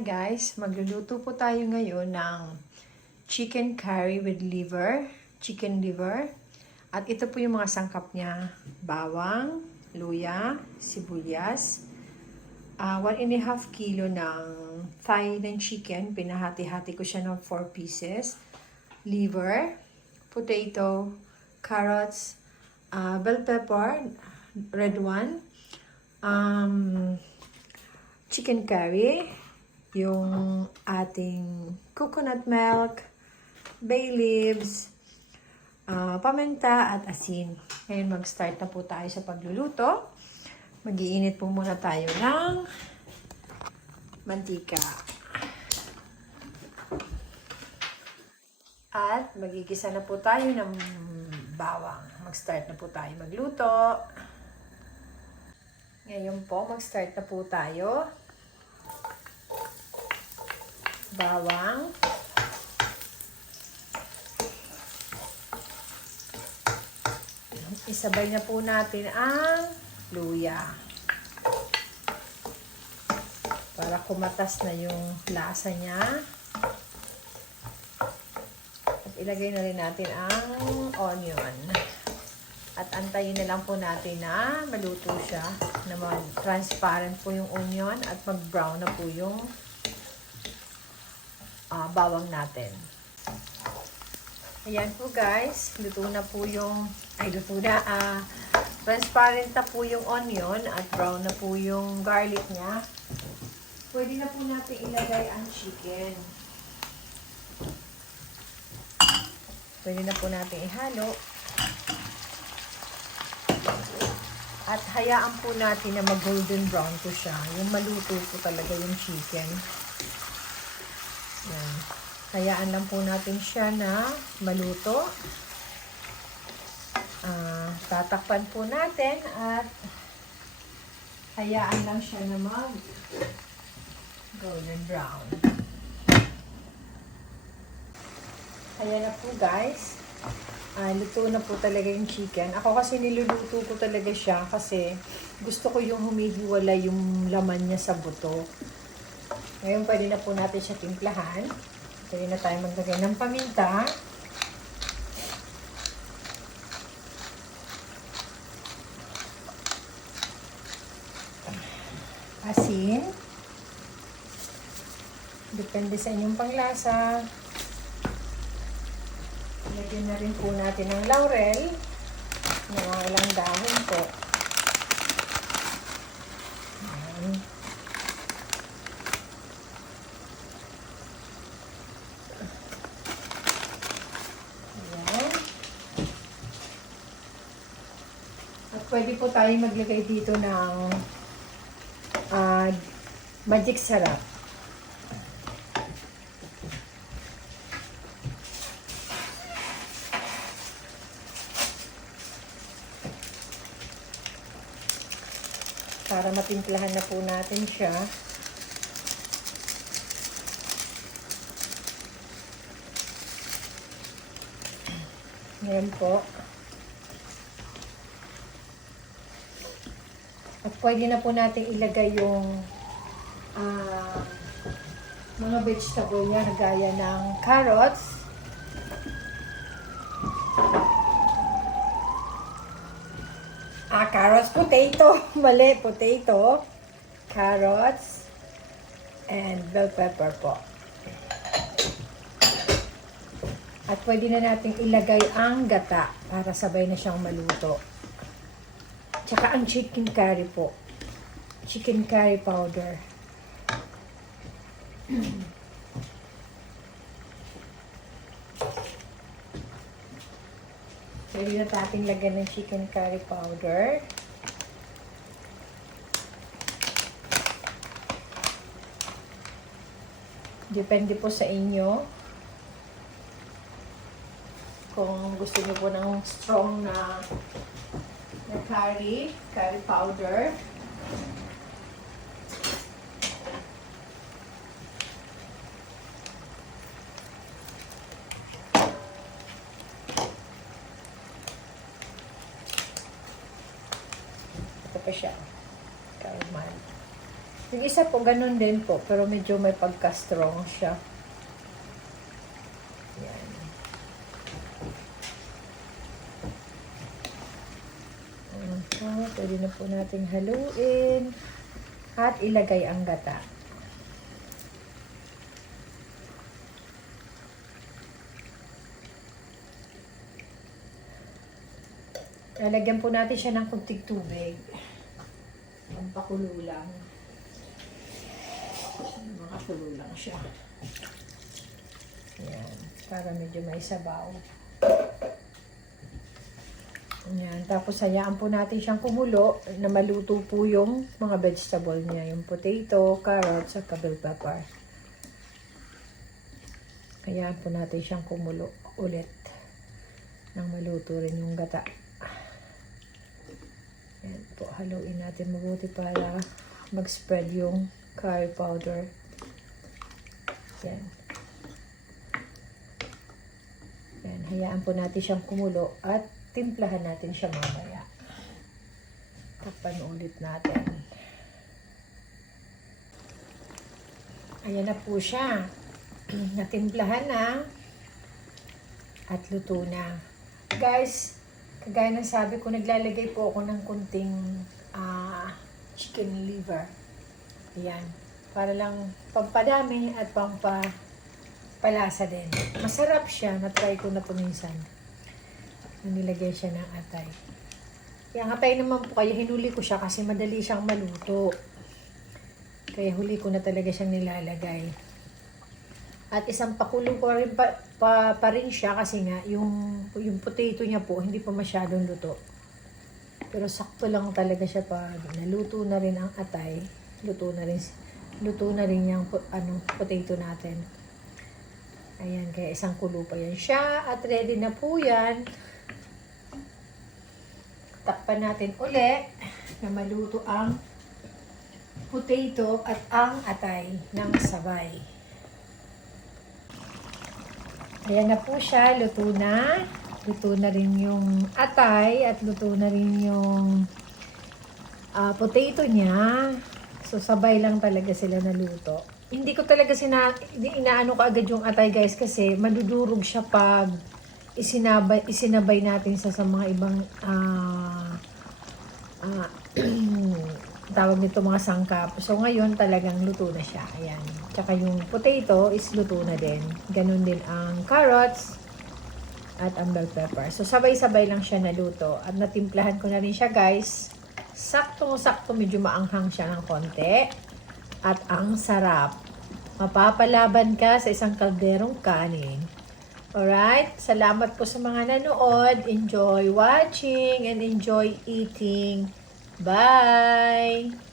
Hi guys, magluluto po tayo ngayon ng chicken curry with liver, chicken liver. At ito po yung mga sangkap niya. Bawang, luya, sibuyas, 1.5 kilo ng thigh ng chicken. Pinahati-hati ko siya ng 4 pieces. Liver, potato, carrots, bell pepper, red one, chicken curry, yung ating coconut milk, bay leaves, paminta at asin. Ngayon mag-start na po tayo sa pagluluto. Mag-iinit po muna tayo ng mantika. At magigisa na po tayo ng bawang. Mag-start na po tayo magluto. Ngayon po, mag-start na po tayo. Bawang. Isabay na po natin ang luya. Para kumatas na yung lasa niya. At ilagay na rin natin ang onion. At antayin na lang po natin na maluto siya. Na mag-transparent po yung onion at mag-brown na po yung bawang natin. Ayan po guys, luto na po yung, transparent na po yung onion at brown na po yung garlic niya. Pwede na po natin ilagay ang chicken. Pwede na po natin ihalo. At hayaan po natin na mag-golden brown po siya. Yung maluto po talaga yung chicken. Yan. Hayaan lang po natin siya na maluto. Tatakpan po natin at hayaan lang siya na mag-golden brown. Ayan na po guys. Luto na po talaga yung chicken. Ako kasi niluluto ko talaga siya kasi gusto ko yung humihiwala yung laman niya sa buto. Ngayon, pwede na po natin siya timplahan. Pwede na tayo maglagay ng paminta. Asin. Depende sa inyong panglasa. Lagyan na rin po natin ng laurel. Mga ilang dahon po. Ayan. Pwede po tayo maglagay dito ng magic sarap. Para matimplahan na po natin siya. Ngayon po. At pwede na po natin ilagay yung mga vegetable niya, gaya ng carrots, potato, mali, potato, carrots, and bell pepper po. At pwede na natin ilagay ang gata para sabay na siyang maluto. Tsaka ang chicken curry po. Chicken curry powder. Pwede na natin lagyan ng chicken curry powder. Depende po sa inyo. Kung gusto niyo po ng strong na curry powder. Ito pa siya. Caramel. Yung isa po, ganun din po. Pero medyo may pagka-strong siya. Yan. Pwede na po nating haluin. At ilagay ang gata. Lalagyan po natin siya ng kunting tubig. Pampakulo lang. Makakulo lang siya. Ayan. Para medyo may sabaw. Ayan. Tapos hayaan po natin siyang kumulo na maluto po yung mga vegetable niya. Yung potato, carrots, at bell pepper. Hayaan po natin siyang kumulo ulit. Nang maluto rin yung gata. Ayan po, haluin natin mabuti para mag-spread yung curry powder. Ayan. Ayan, hayaan po natin siyang kumulo at timplahan natin siya mamaya. Takpan ulit natin. Ayan na po siya. Natimplahan na at luto na. Guys, kagaya ng sabi ko, naglalagay po ako ng kunting chicken liver. Ayan. Para lang pampadami at pampapalasa din. Masarap siya. Na-try ko na po minsan. Nilagay siya ng atay. Yung atay naman po, kaya hinuli ko siya kasi madali siyang maluto. Kaya huli ko na talaga siyang nilalagay. At isang pakulo ko rin pa rin siya kasi nga yung potato niya po hindi pa masyadong luto. Pero sakto lang talaga siya pag naluto na rin ang atay, luto na rin yung potato natin. Ayan, kaya isang kulo pa yan siya at ready na po yan. Takpan natin uli na maluto ang potato at ang atay ng sabay. Ayan na po siya, luto na. Luto na rin yung atay at luto na rin yung potato niya. So, sabay lang talaga sila naluto. Hindi ko talaga inaano ko agad yung atay guys kasi madudurog siya pag isinabay natin sa mga ibang tawag nito mga sangkap. So, ngayon talagang luto na siya. Ayan. Tsaka yung potato is luto na din. Ganun din ang carrots at ang bell pepper. So, sabay-sabay lang siya naluto. At natimplahan ko na rin siya, guys. Sakto-sakto, medyo maanghang siya ng konti. At ang sarap. Mapapalaban ka sa isang kalderong kanin. Alright? Salamat po sa mga nanood. Enjoy watching and enjoy eating. Bye!